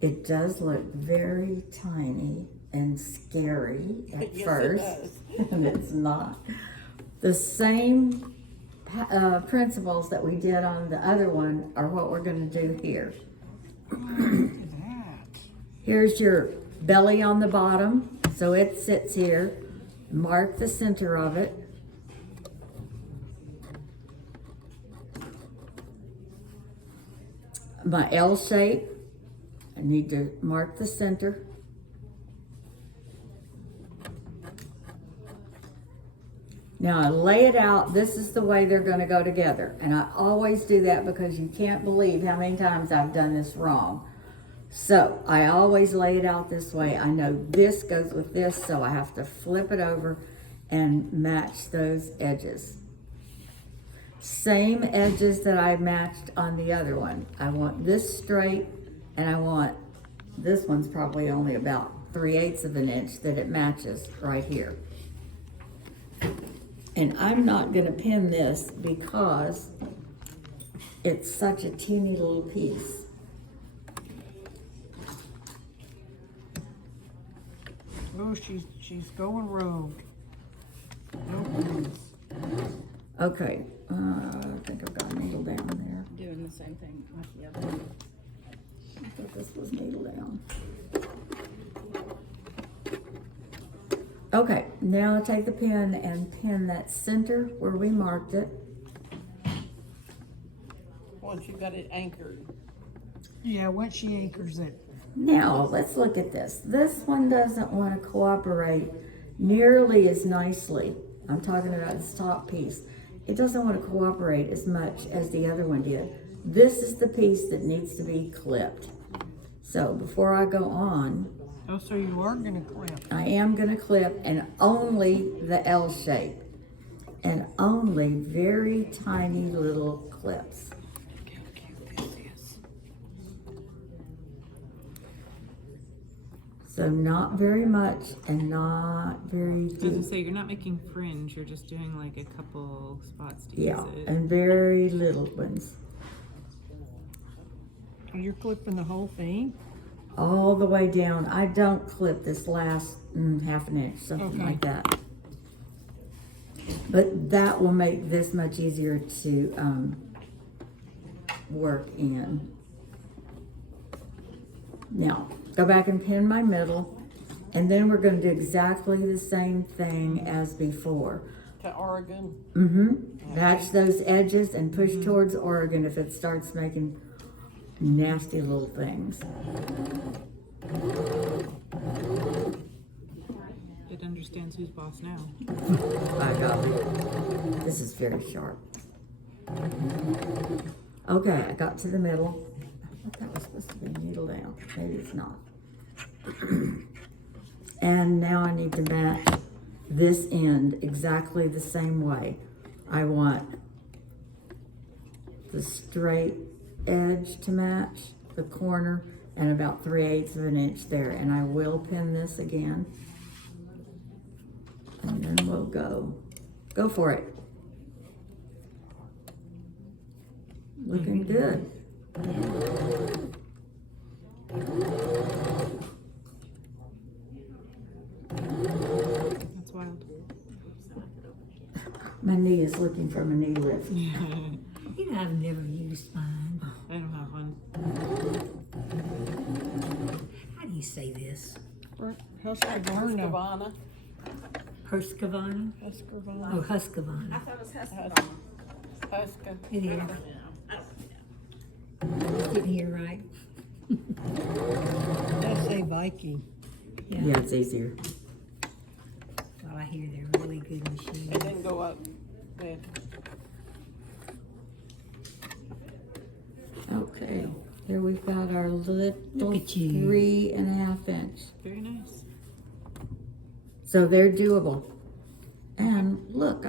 It does look very tiny and scary at Yes, first, it does. and it's not. The same principles that we did on the other one are what we're going to do here. Look at that. Here's your belly on the bottom, so it sits here. Mark the center of it. My L shape, I need to mark the center. Now I lay it out, this is the way they're gonna go together. And I always do that because you can't believe how many times I've done this wrong. So I always lay it out this way. I know this goes with this, so I have to flip it over and match those edges. Same edges that I matched on the other one. I want this straight, and I want, this one's probably only about 3/8 of an inch that it matches right here. And I'm not gonna pin this because it's such a teeny little piece. Oh, she's going rogue. No pins. Okay, I think I've got a needle down there. Doing the same thing with the other one. I thought this was needle down. Okay, now take the pin and pin that center where we marked it. Once you got it anchored. Yeah, once she anchors it. Now, let's look at this. This one doesn't want to cooperate nearly as nicely. I'm talking about this top piece. It doesn't want to cooperate as much as the other one did. This is the piece that needs to be clipped. So before I go on, Oh, so you are gonna clip. I am going to clip, and only the L shape. And only very tiny little clips. Look how cute this is. So not very much and not very I was gonna deep. say, you're not making fringe, you're just doing like a couple spots to Yeah, use it. and very little ones. You're clipping the whole thing? All the way down. I don't clip this last half an inch, something Okay. like that. But that will make this much easier to work in. Now, go back and pin my middle, and then we're going to do exactly the same thing as before. To Oregon? Match those edges and push towards Oregon if it starts making nasty little things. It understands who's boss now. I got it. This is very sharp. Okay, I got to the middle. I thought that was supposed to be needle down. Maybe it's not. And now I need to match this end exactly the same way. I want the straight edge to match the corner and about 3/8 of an inch there. And I will pin this again. And then we'll go for it. Looking good. That's wild. My knee is looking for my knee lift. You know, I've never used mine. I don't have one. How do you say this? Husqvarna. Husqvarna? Husqvarna. Oh, Husqvarna. I thought it was Husqvarna. Huska. It is. Didn't hear right. I say Viking. Yeah, it's easier. Well, I hear they're really good machines. It didn't go up there. Okay, here we've got our little Look at you. 3.5 inch. Very nice. So they're doable. And look,